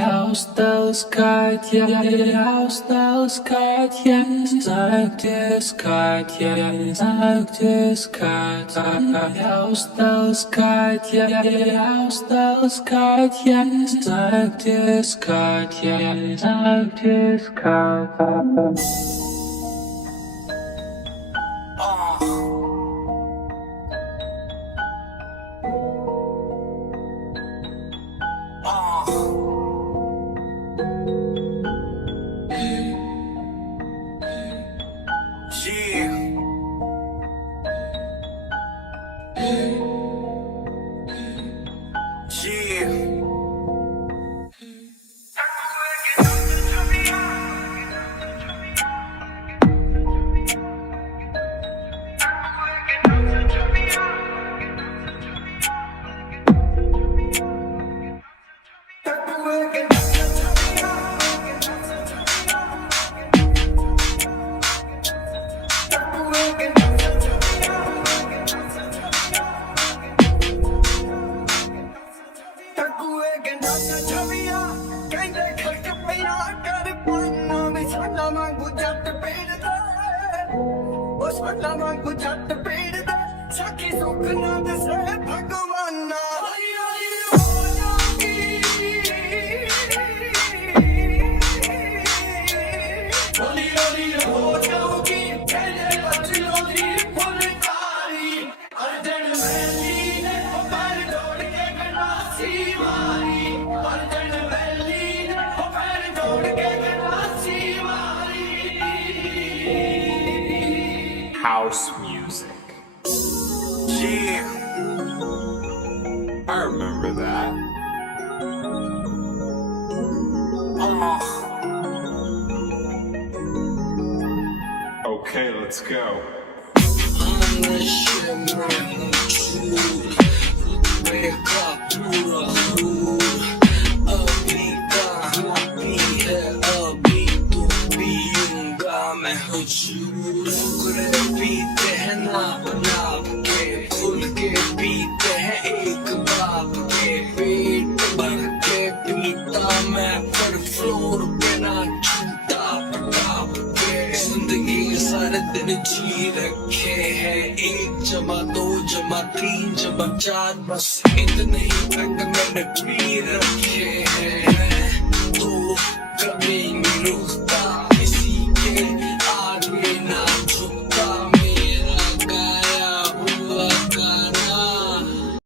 hairstyle is kalt, ja, hairstyle is kalt, ja, sagt es kalt, ja, sagt es kalt, hairstyle is kalt, ja, hairstyle is kalt, ja, sagt es kalt, ja, sagt es kalt. House music. Yeah, I remember that. Okay, let's go. पीते हैं नाप नाप के खुल के पीते हैं एक बाप के पेट भर के पीता मैं पर फ्लोर पे ना छूटा पटाप के जिंदगी के सारे दिन जी रखे हैं 1 जमा 2 जमा 3 जमा 4 बस इतने ही तक मैंने पी रखे हैं तो कभी नहीं रुकता